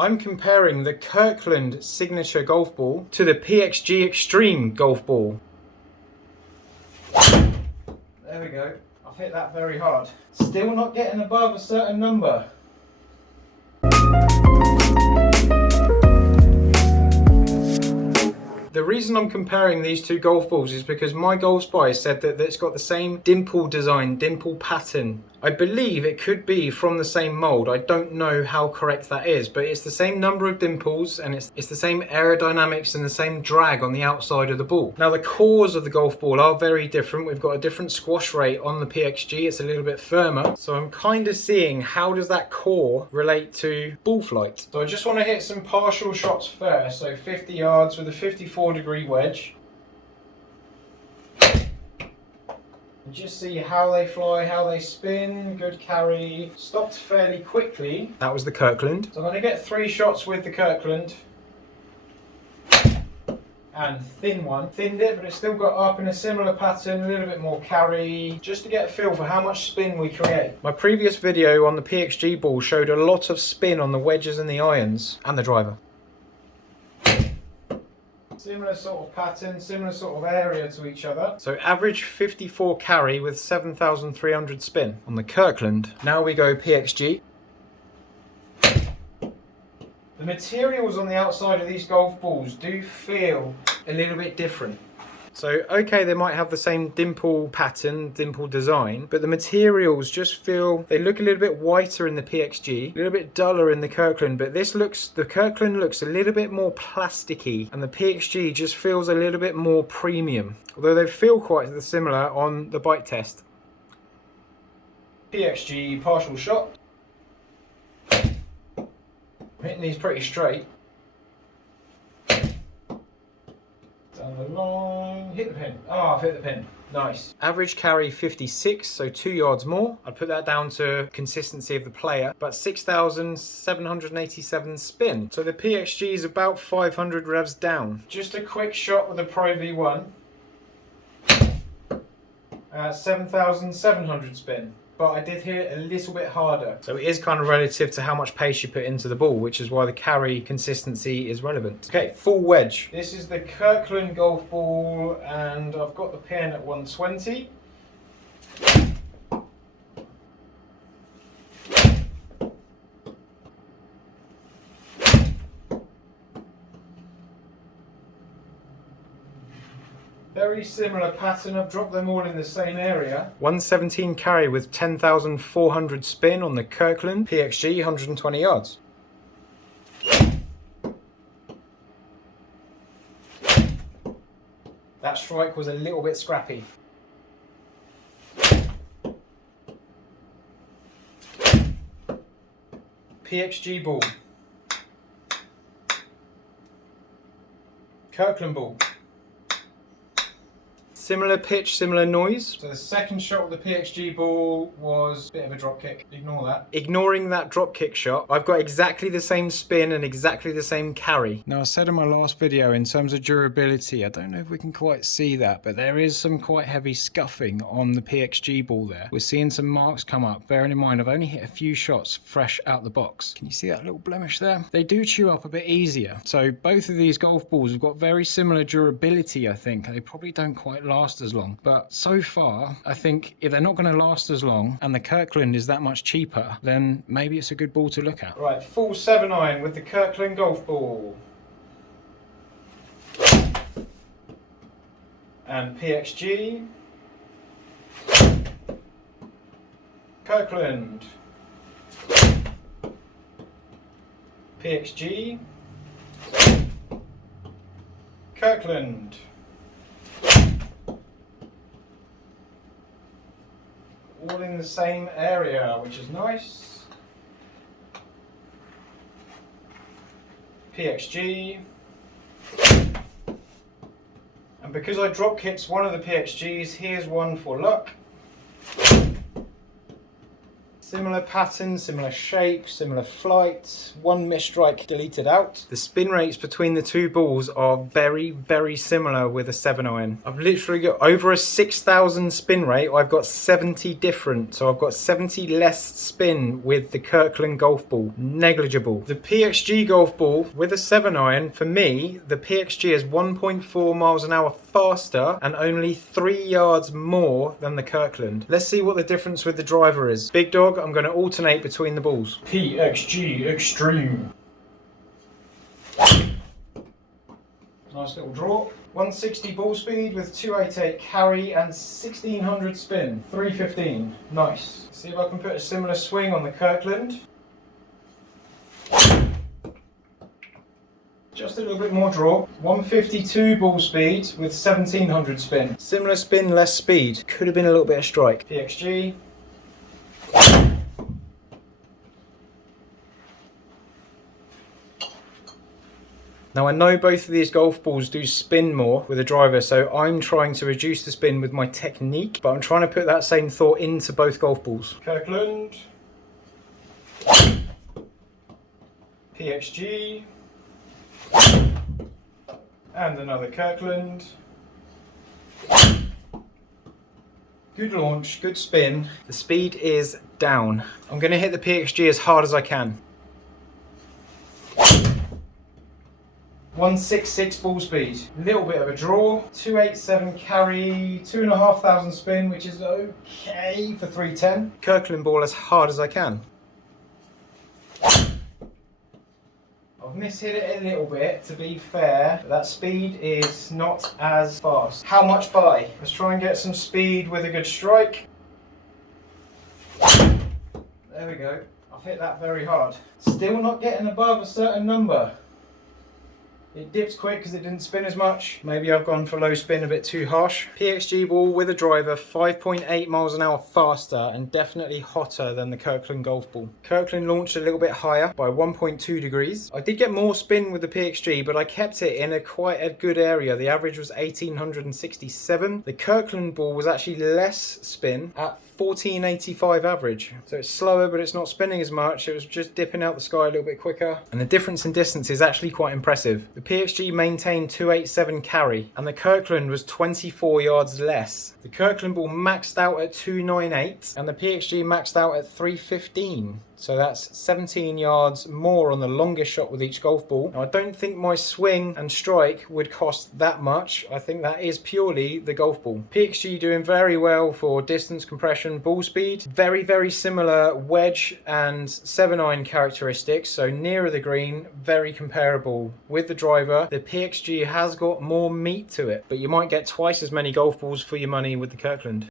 I'm comparing the Kirkland signature golf ball to the PXG Xtreme golf ball. There we go. I've hit that very hard. Still not getting above a certain number. The reason I'm comparing these two golf balls is because my Golf Spy said that it's got the same dimple design, dimple pattern. I believe it could be from the same mold. I don't know how correct that is, but it's the same number of dimples and it's the same aerodynamics and the same drag on the outside of the ball. Now the cores of the golf ball are very different. We've got a different squash rate on the PXG. It's a little bit firmer. So I'm kind of seeing how does that core relate to ball flight. So I just want to hit some partial shots first. So 50 yards with a 54-degree wedge. Just see how they fly, how they spin, good carry, stopped fairly quickly. That was the Kirkland. So I'm going to get 3 shots with the Kirkland. And thin one. Thinned it, but it's still got up in a similar pattern, a little bit more carry, just to get a feel for how much spin we create. My previous video on the PXG ball showed a lot of spin on the wedges and the irons, and the driver. Similar sort of pattern, similar sort of area to each other. So average 54 carry with 7,300 spin on the Kirkland. Now we go PXG. The materials on the outside of these golf balls do feel a little bit different. So okay, they might have the same dimple pattern, dimple design, but the materials just feel, they look a little bit whiter in the PXG, a little bit duller in the Kirkland, but the Kirkland looks a little bit more plasticky and the PXG just feels a little bit more premium, although they feel quite similar on the bite test. PXG partial shot. I'm hitting these pretty straight. Down the line, hit the pin. Oh, I've hit the pin. Nice. Average carry 56, so 2 yards more. I'd put that down to consistency of the player, but 6,787 spin. So the PXG is about 500 revs down. Just a quick shot with the Pro V1. 7,700 spin. But I did hit it a little bit harder. So it is kind of relative to how much pace you put into the ball, which is why the carry consistency is relevant. Okay, full wedge. This is the Kirkland golf ball and I've got the pin at 120. Very similar pattern, I've dropped them all in the same area. 117 carry with 10,400 spin on the Kirkland PXG, 120 yards. That strike was a little bit scrappy. PXG ball. Kirkland ball. Similar pitch, similar noise. So the second shot with the PXG ball was a bit of a drop kick. Ignore that. Ignoring that drop kick shot, I've got exactly the same spin and exactly the same carry. Now I said in my last video in terms of durability, I don't know if we can quite see that, but there is some quite heavy scuffing on the PXG ball there. We're seeing some marks come up. Bearing in mind, I've only hit a few shots fresh out the box. Can you see that little blemish there? They do chew up a bit easier. So both of these golf balls have got very similar durability, I think. They probably don't quite last as long, but so far I think if they're not going to last as long and the Kirkland is that much cheaper, then maybe it's a good ball to look at. Right, full 7-iron with the Kirkland golf ball and PXG, Kirkland, PXG, Kirkland. All in the same area, which is nice. PXG. And because I drop kicked one of the PXGs, here's one for luck. Similar pattern, similar shape, similar flight, one misstrike deleted out. The spin rates between the two balls are very, very similar with a 7-iron. I've literally got over a 6,000 spin rate. I've got 70 different, so I've got 70 less spin with the Kirkland golf ball. Negligible. The PXG golf ball with a 7-iron, for me, the PXG is 1.4 miles an hour faster and only 3 yards more than the Kirkland. Let's see what the difference with the driver is. Big dog, I'm going to alternate between the balls. PXG Xtreme. Nice little draw. 160 ball speed with 288 carry and 1600 spin. 315. Nice. See if I can put a similar swing on the Kirkland. Just a little bit more draw. 152 ball speed with 1700 spin. Similar spin, less speed. Could have been a little bit of strike. PXG. Now I know both of these golf balls do spin more with a driver, so I'm trying to reduce the spin with my technique, but I'm trying to put that same thought into both golf balls. Kirkland. PXG. And another Kirkland. Good launch, good spin. The speed is down. I'm going to hit the PXG as hard as I can. 166 ball speed, a little bit of a draw, 287 carry, 2,500 spin, which is okay for 310. Kirkland ball as hard as I can. I've mishit it a little bit, to be fair, but that speed is not as fast. How much by? Let's try and get some speed with a good strike. There we go. I've hit that very hard. Still not getting above a certain number. It dips quick because it didn't spin as much. Maybe I've gone for low spin a bit too harsh. PXG ball with a driver, 5.8 miles an hour faster and definitely hotter than the Kirkland golf ball. Kirkland launched a little bit higher by 1.2 degrees. I did get more spin with the PXG, but I kept it in quite a good area. The average was 1,867. The Kirkland ball was actually less spin at 1485 average. So it's slower, but it's not spinning as much. It was just dipping out the sky a little bit quicker. And the difference in distance is actually quite impressive. The PXG maintained 287 carry, and the Kirkland was 24 yards less. The Kirkland ball maxed out at 298, and the PXG maxed out at 315. So that's 17 yards more on the longest shot with each golf ball. Now, I don't think my swing and strike would cost that much. I think that is purely the golf ball. PXG doing very well for distance, compression, ball speed. Very, very similar wedge and 7-iron characteristics. So nearer the green, very comparable with the driver. The PXG has got more meat to it, but you might get twice as many golf balls for your money with the Kirkland.